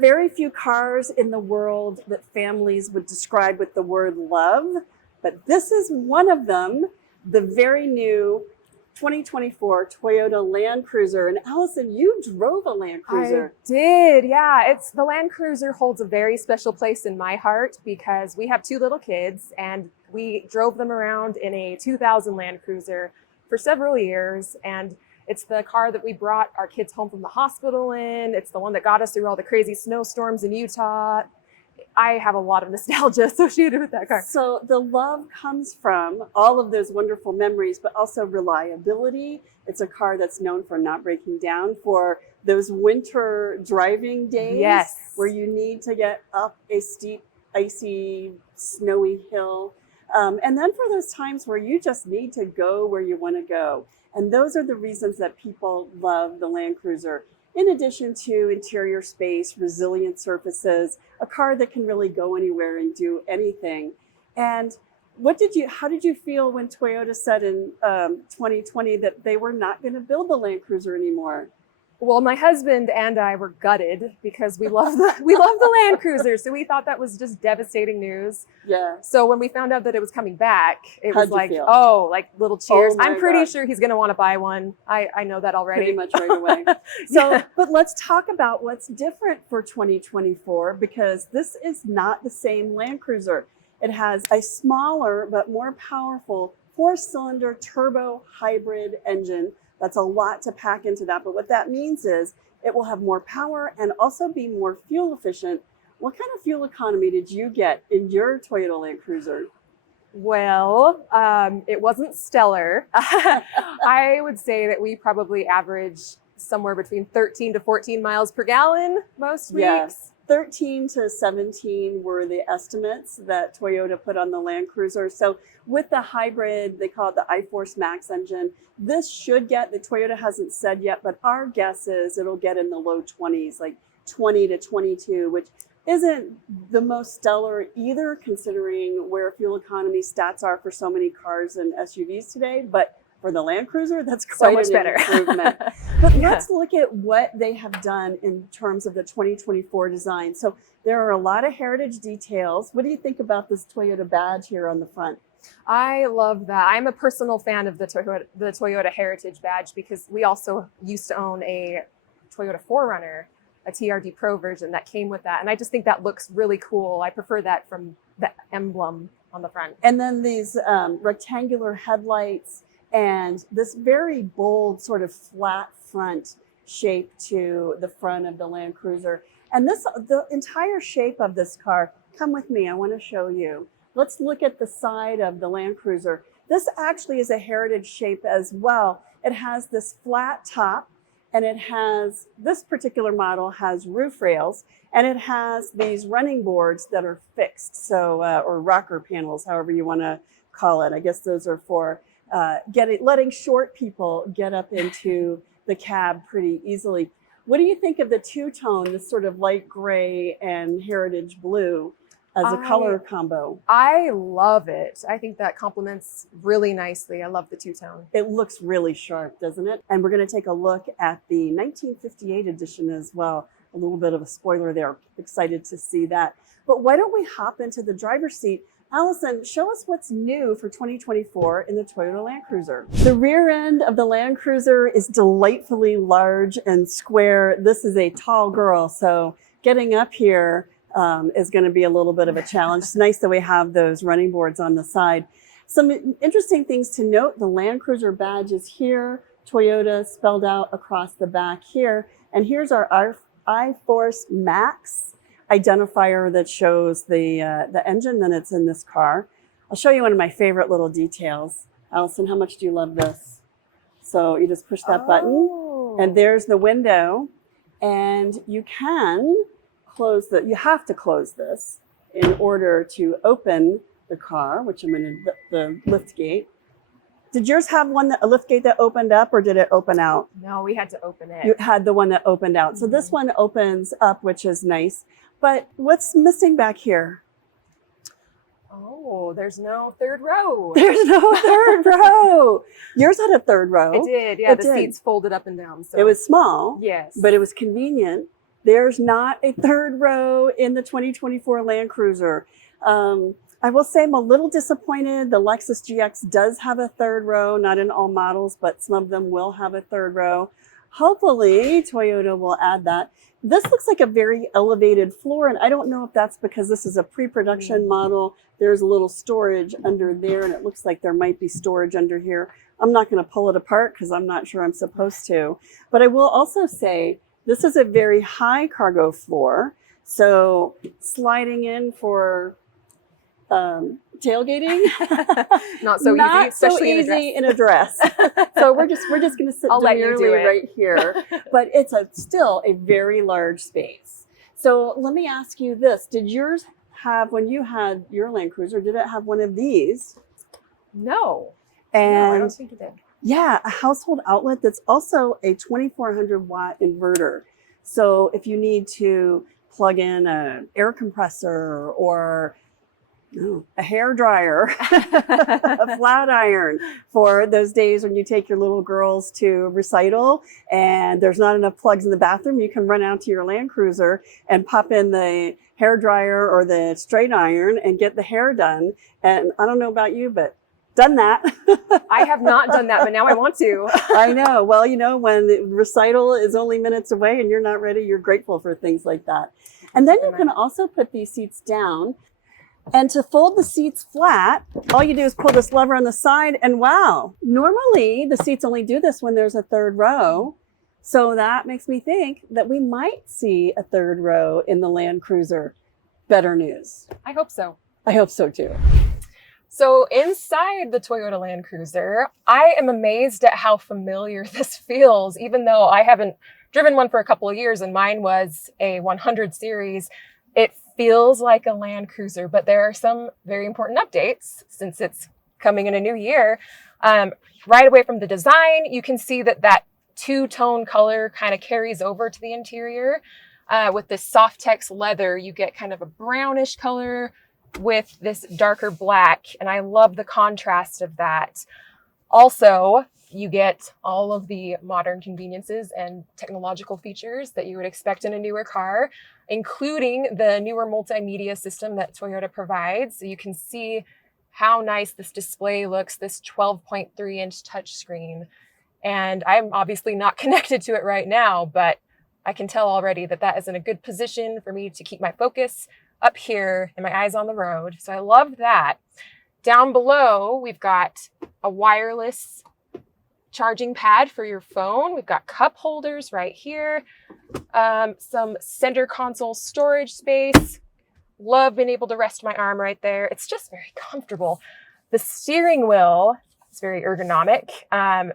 very few cars in the world that families would describe with the word love, but this is one of them, the very new 2024 Toyota Land Cruiser. And Allison, you drove a Land Cruiser. I did, yeah. The Land Cruiser holds a very special place in my heart because we have 2 little kids and we drove them around in a 2000 Land Cruiser for several years. And it's the car that we brought our kids home from the hospital in. It's the one that got us through all the crazy snowstorms in Utah. I have a lot of nostalgia associated with that car. So the love comes from all of those wonderful memories, but also reliability. It's a car that's known for not breaking down, for those winter driving days. Yes. Where you need to get up a steep, icy, snowy hill. And then for those times where you just need to go where you want to go. And those are the reasons that people love the Land Cruiser. In addition to interior space, resilient surfaces, a car that can really go anywhere and do anything. And how did you feel when Toyota said in 2020 that they were not going to build the Land Cruiser anymore? Well, my husband and I were gutted because we love the Land Cruiser. So we thought that was just devastating news. Yeah. So when we found out that it was coming back, it was like, feel? oh, like little cheers. Oh, I'm pretty God. sure he's going to want to buy one. I know that already. Pretty much right away. So, but let's talk about what's different for 2024, because this is not the same Land Cruiser. It has a smaller but more powerful 4-cylinder turbo hybrid engine. That's a lot to pack into that. But what that means is it will have more power and also be more fuel efficient. What kind of fuel economy did you get in your Toyota Land Cruiser? Well, it wasn't stellar. I would say that we probably average somewhere between 13 to 14 miles per gallon most weeks. Yes. 13 to 17 were the estimates that Toyota put on the Land Cruiser. So with the hybrid, they call it the iForce Max engine, this should get, the Toyota hasn't said yet, but our guess is it'll get in the low 20s, like 20 to 22, which isn't the most stellar either, considering where fuel economy stats are for so many cars and SUVs today. But for the Land Cruiser, that's quite so much better. Improvement. But let's look at what they have done in terms of the 2024 design. So there are a lot of heritage details. What do you think about this Toyota badge here on the front? I love that. I'm a personal fan of the Toyota Heritage badge because we also used to own a Toyota 4Runner, a TRD Pro version that came with that. And I just think that looks really cool. I prefer that from the emblem on the front. And then these rectangular headlights, and this very bold sort of flat front shape to the front of the Land Cruiser. And the entire shape of this car, come with me, I want to show you. Let's look at the side of the Land Cruiser. This actually is a heritage shape as well. It has this flat top, and this particular model has roof rails, and it has these running boards that are fixed, so or rocker panels, however you want to call it. I guess those are for letting short people get up into the cab pretty easily. What do you think of the two-tone, this sort of light gray and heritage blue as a color combo? I love it. I think that complements really nicely. I love the two-tone. It looks really sharp, doesn't it? And we're going to take a look at the 1958 edition as well. A little bit of a spoiler there. Excited to see that. But why don't we hop into the driver's seat? Allison, show us what's new for 2024 in the Toyota Land Cruiser. The rear end of the Land Cruiser is delightfully large and square. This is a tall girl, so getting up here is going to be a little bit of a challenge. It's nice that we have those running boards on the side. Some interesting things to note, the Land Cruiser badge is here, Toyota spelled out across the back here, and here's our iForce Max identifier that shows the engine that it's in this car. I'll show you one of my favorite little details. Allison, how much do you love this? So you just push that button, and there's the window, and you can close you have to close this in order to open the car, which I'm in the lift gate. Did yours have a lift gate that opened up, or did it open out? No, we had to open it. You had the one that opened out. So this one opens up, which is nice. But what's missing back here? Oh, there's no third row. There's no third row. Yours had a third row. It did, yeah. The seats folded up and down. So it was small, yes, but it was convenient. there's not a third row in the 2024 Land Cruiser. I will say I'm a little disappointed. The Lexus GX does have a third row, not in all models, but some of them will have a third row. Hopefully Toyota will add that. This looks like a very elevated floor, and I don't know if that's because this is a pre-production model. There's a little storage under there, and it looks like there might be storage under here. I'm not going to pull it apart because I'm not sure I'm supposed to. But I will also say this is a very high cargo floor. So sliding in for tailgating, not so not easy, especially so easy in a dress. So we're just going to sit I'll let you do demurely it. right here, but it's still a very large space. So let me ask you this: did yours have, when you had your Land Cruiser, did it have one of these? No, And no, I don't think it did. yeah, a household outlet that's also a 2400 watt inverter. So if you need to plug in an air compressor or a hair dryer, a flat iron for those days when you take your little girls to recital and there's not enough plugs in the bathroom, you can run out to your Land Cruiser and pop in the hair dryer or the straight iron and get the hair done. And I don't know about you, but done that. I have not done that, but now I want to. I know. Well, you know, when recital is only minutes away and you're not ready, you're grateful for things like that. And then you can also put these seats down. And to fold the seats flat, all you do is pull this lever on the side and wow, normally the seats only do this when there's a third row. So that makes me think that we might see a third row in the Land Cruiser. Better news. I hope so. I hope so too. So inside the Toyota Land Cruiser, I am amazed at how familiar this feels, even though I haven't driven one for a couple of years and mine was a 100 series. It feels like a Land Cruiser, but there are some very important updates since it's coming in a new year. Right away from the design, you can see that two-tone color kind of carries over to the interior. With this Softex leather, you get kind of a brownish color with this darker black, and I love the contrast of that. Also, you get all of the modern conveniences and technological features that you would expect in a newer car, including the newer multimedia system that Toyota provides. So you can see how nice this display looks, this 12.3-inch touchscreen. And I'm obviously not connected to it right now, but I can tell already that is in a good position for me to keep my focus up here and my eyes on the road. So I love that. Down below, we've got a wireless charging pad for your phone. We've got cup holders right here, some center console storage space. Love being able to rest my arm right there. It's just very comfortable. The steering wheel is very ergonomic.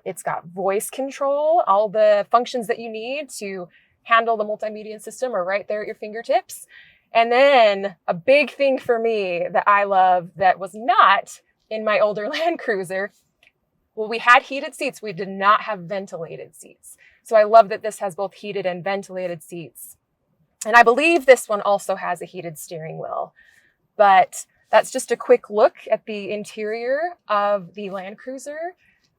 It's got voice control. All the functions that you need to handle the multimedia system are right there at your fingertips. And then a big thing for me that I love that was not in my older Land Cruiser. Well, we had heated seats. We did not have ventilated seats. So I love that this has both heated and ventilated seats. And I believe this one also has a heated steering wheel. But that's just a quick look at the interior of the Land Cruiser.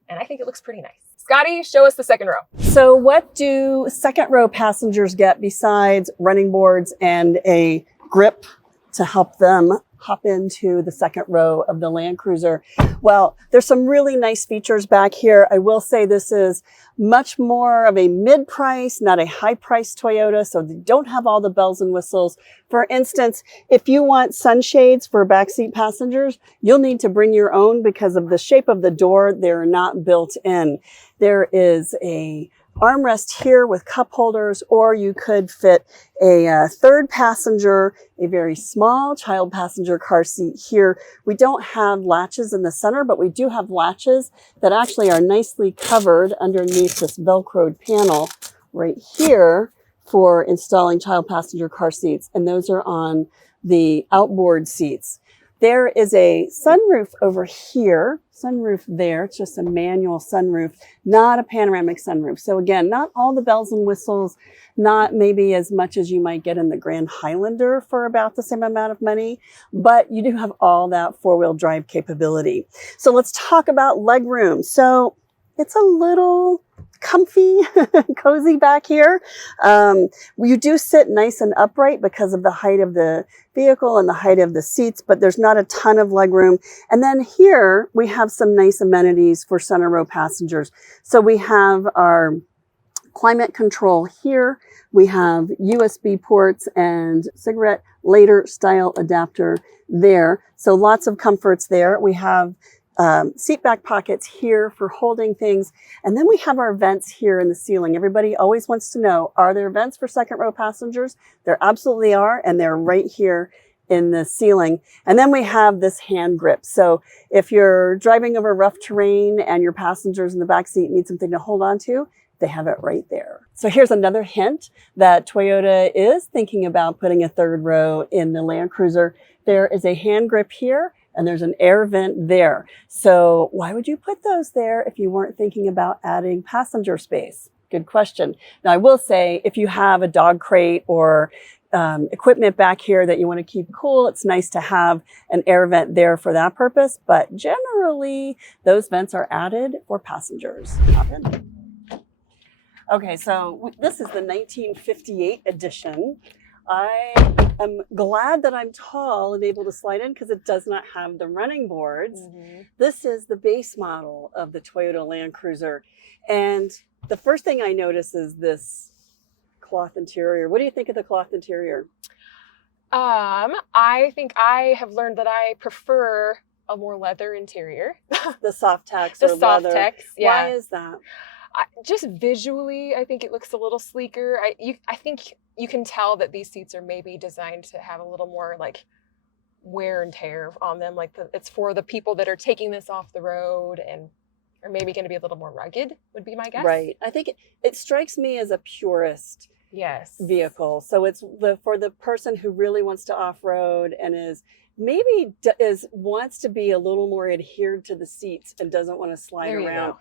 And I think it looks pretty nice. Scotty, show us the second row. So what do second row passengers get besides running boards and a grip to help them hop into the second row of the Land Cruiser? Well, there's some really nice features back here. I will say this is much more of a mid-price, not a high-price Toyota, so they don't have all the bells and whistles. For instance, if you want sunshades for backseat passengers, you'll need to bring your own because of the shape of the door. They're not built in. There is a armrest here with cup holders, or you could fit a third passenger, a very small child passenger car seat here. We don't have latches in the center, but we do have latches that actually are nicely covered underneath this Velcroed panel right here for installing child passenger car seats. And those are on the outboard seats. There is a sunroof over here, sunroof there. It's just a manual sunroof, not a panoramic sunroof. So again, not all the bells and whistles, not maybe as much as you might get in the Grand Highlander for about the same amount of money, but you do have all that four-wheel drive capability. So let's talk about legroom. So it's a little comfy, cozy back here. You do sit nice and upright because of the height of the vehicle and the height of the seats, but there's not a ton of legroom. And then here we have some nice amenities for center row passengers. So we have our climate control here. We have USB ports and cigarette lighter style adapter there. So lots of comforts there. We have seat back pockets here for holding things. And then we have our vents here in the ceiling. Everybody always wants to know, are there vents for second row passengers? There absolutely are, and they're right here in the ceiling. And then we have this hand grip. So if you're driving over rough terrain and your passengers in the back seat need something to hold on to, they have it right there. So here's another hint that Toyota is thinking about putting a third row in the Land Cruiser. There is a hand grip here and there's an air vent there. So why would you put those there if you weren't thinking about adding passenger space? Good question. Now I will say, if you have a dog crate or equipment back here that you want to keep cool, it's nice to have an air vent there for that purpose. But generally, those vents are added for passengers, not in. Okay, so this is the 1958 edition. I am glad that I'm tall and able to slide in because it does not have the running boards. Mm-hmm. This is the base model of the Toyota Land Cruiser. And the first thing I notice is this cloth interior. What do you think of the cloth interior? I think I have learned that I prefer a more leather interior. The soft tex or soft leather. Tex, yeah. Why is that? Just visually, I think it looks a little sleeker. I think you can tell that these seats are maybe designed to have a little more like wear and tear on them. Like it's for the people that are taking this off the road and are maybe going to be a little more rugged, would be my guess. Right. I think it strikes me as a purist vehicle. So it's for the person who really wants to off-road and wants to be a little more adhered to the seats and doesn't want to slide around. Go.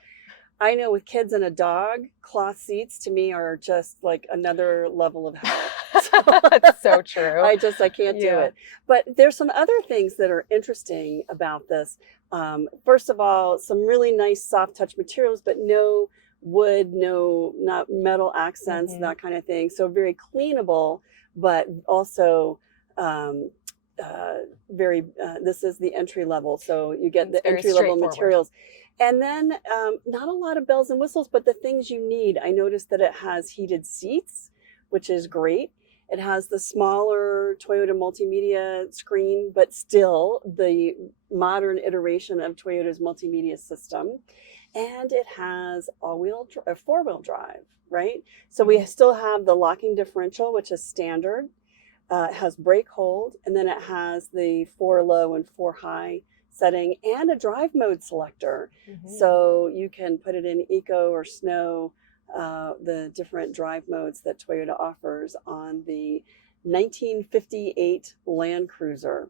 I know with kids and a dog, cloth seats to me are just like another level of hell. That's so true. I can't do it. But there's some other things that are interesting about this. First of all, some really nice soft touch materials, but no wood, not metal accents, mm-hmm. that kind of thing. So very cleanable, but also this is the entry level. So you get the entry level materials. And then not a lot of bells and whistles, but the things you need. I noticed that it has heated seats, which is great. It has the smaller Toyota multimedia screen, but still the modern iteration of Toyota's multimedia system. And it has four-wheel drive, right? So we still have the locking differential, which is standard. It has brake hold, and then it has the 4 low and 4 high setting and a drive mode selector. Mm-hmm. So you can put it in eco or snow, the different drive modes that Toyota offers on the 1958 Land Cruiser.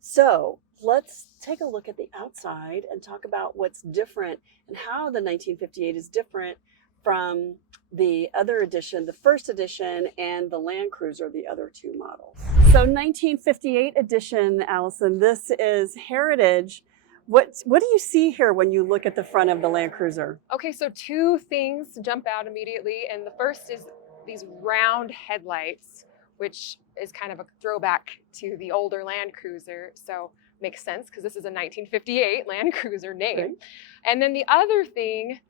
So let's take a look at the outside and talk about what's different and how the 1958 is different from the other edition, the first edition, and the Land Cruiser, the other two models. So 1958 edition, Allison, this is heritage. What do you see here when you look at the front of the Land Cruiser? Okay, so two things jump out immediately. And the first is these round headlights, which is kind of a throwback to the older Land Cruiser. So makes sense because this is a 1958 Land Cruiser name. Right. And then the other thing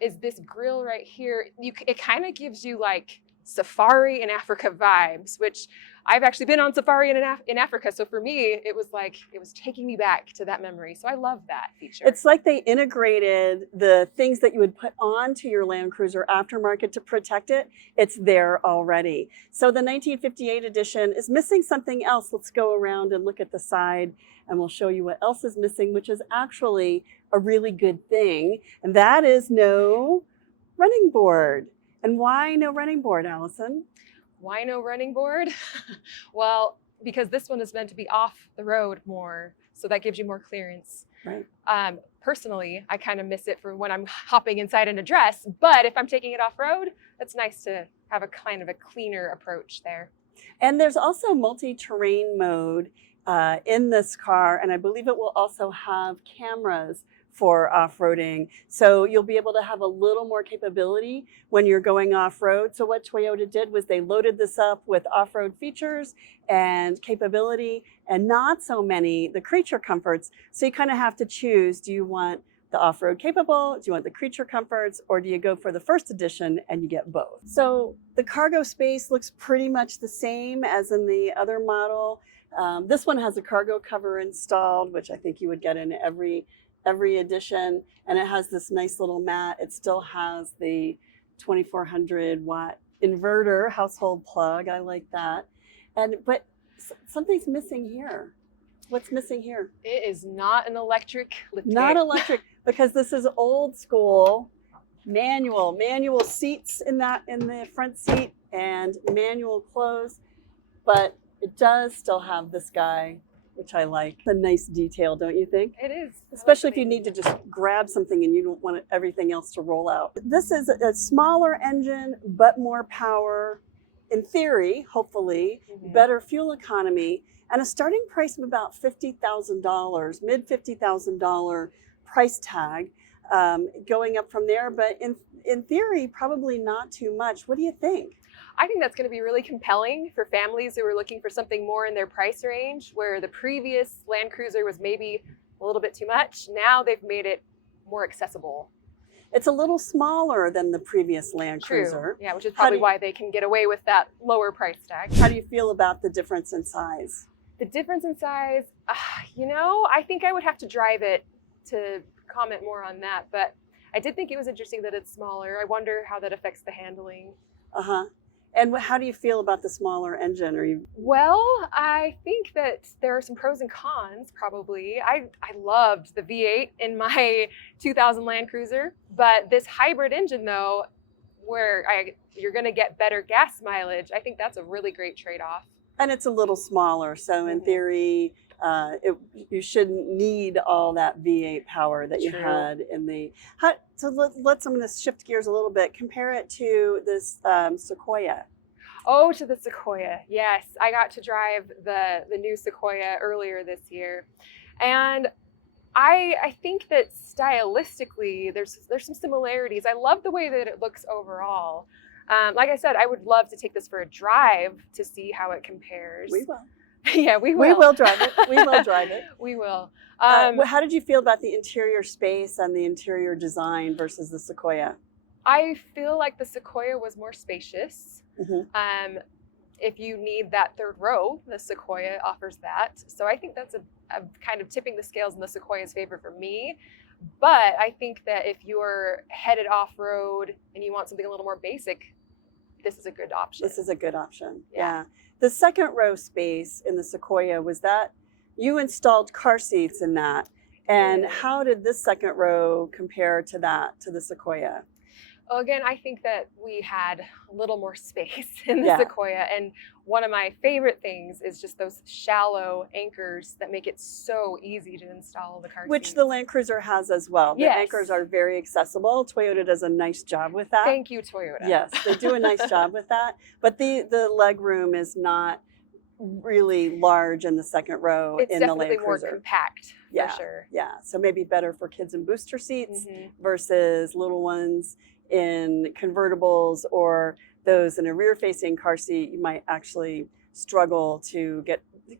is this grille right here. It kind of gives you like safari in Africa vibes, which I've actually been on safari in Africa. So for me, it was taking me back to that memory. So I love that feature. It's like they integrated the things that you would put onto your Land Cruiser aftermarket to protect it. It's there already. So the 1958 edition is missing something else. Let's go around and look at the side and we'll show you what else is missing, which is actually a really good thing. And that is no running board. And why no running board, Allison? Why no running board? Well, because this one is meant to be off the road more, so that gives you more clearance. Right. Personally, I kind of miss it for when I'm hopping inside in a dress, but if I'm taking it off road, it's nice to have a kind of a cleaner approach there. And there's also multi-terrain mode in this car, and I believe it will also have cameras for off-roading. So you'll be able to have a little more capability when you're going off-road. So what Toyota did was they loaded this up with off-road features and capability and not so many the creature comforts. So you kind of have to choose, do you want the off-road capable, do you want the creature comforts, or do you go for the first edition and you get both? So the cargo space looks pretty much the same as in the other model. This one has a cargo cover installed, which I think you would get in every edition, and it has this nice little mat. It still has the 2400 watt inverter household plug. I like that. But something's missing here. What's missing here? It is not an electric lift Not gate. electric, because this is old school manual seats in the front seat and manual close, but it does still have this guy, which I like. It's a nice detail, don't you think? It is. Especially if you need to just grab something and you don't want everything else to roll out. This is a smaller engine, but more power. In theory, hopefully, better fuel economy, and a starting price of about $50,000, mid $50,000 price tag, going up from there. But in theory, probably not too much. What do you think? I think that's going to be really compelling for families who are looking for something more in their price range, where the previous Land Cruiser was maybe a little bit too much. Now they've made it more accessible. It's a little smaller than the previous Land Cruiser. Yeah, which is probably why they can get away with that lower price tag. How do you feel about the difference in size? The difference in size, I think I would have to drive it to comment more on that, but I did think it was interesting that it's smaller. I wonder how that affects the handling. And how do you feel about the smaller engine? Well, I think that there are some pros and cons, probably. I loved the V8 in my 2000 Land Cruiser, but this hybrid engine, though, where you're going to get better gas mileage, I think that's a really great trade-off. And it's a little smaller, so in theory, you shouldn't need all that V8 power that you had in the. I'm going to shift gears a little bit. Compare it to this Sequoia. Oh, to the Sequoia. Yes, I got to drive the new Sequoia earlier this year, and I think that stylistically there's some similarities. I love the way that it looks overall. Like I said, I would love to take this for a drive to see how it compares. We will. Yeah, we will. We will drive it. We will drive it. We will. How did you feel about the interior space and the interior design versus the Sequoia? I feel like the Sequoia was more spacious. If you need that third row, the Sequoia offers that. So I think that's a kind of tipping the scales in the Sequoia's favor for me. But I think that if you're headed off-road and you want something a little more basic, this is a good option. This is a good option. Yeah. The second row space in the Sequoia, was that you installed car seats in that? And how did this second row compare to the Sequoia? Well, again, I think that we had a little more space in the Sequoia. And one of my favorite things is just those shallow anchors that make it so easy to install the car seats. Which the Land Cruiser has as well. The anchors are very accessible. Toyota does a nice job with that. Thank you, Toyota. Yes, they do a nice job with that. But the leg room is not really large in the second row in the Land Cruiser. It's definitely more compact, for sure. Yeah, so maybe better for kids in booster seats versus little ones in convertibles, or those in a rear-facing car seat. You might actually struggle to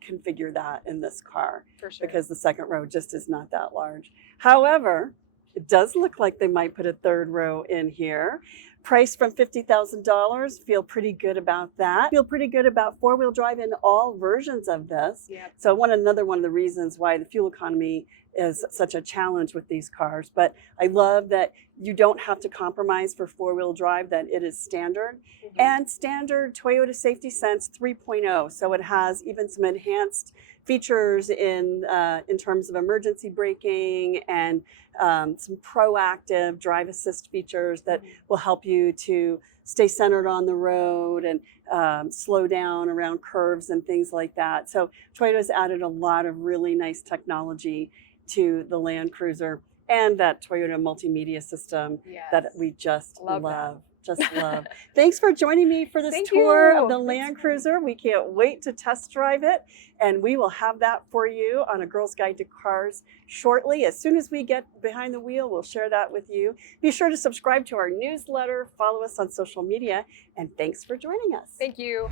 configure that in this car, for sure, because the second row just is not that large. However, it does look like they might put a third row in here. Price from $50,000. Feel pretty good about that. Feel pretty good about four-wheel drive in all versions of this. So another one of the reasons why the fuel economy is such a challenge with these cars. But I love that you don't have to compromise for four-wheel drive, that it is standard. And standard Toyota Safety Sense 3.0. So it has even some enhanced features in terms of emergency braking and some proactive drive assist features that will help you to stay centered on the road and slow down around curves and things like that. So Toyota's added a lot of really nice technology to the Land Cruiser, and that Toyota multimedia system that we just love. Just love. Thanks for joining me for this Thank tour you. of the Land Cruiser. We can't wait to test drive it, and we will have that for you on A Girl's Guide to Cars shortly. As soon as we get behind the wheel, we'll share that with you. Be sure to subscribe to our newsletter, follow us on social media, and thanks for joining us. Thank you.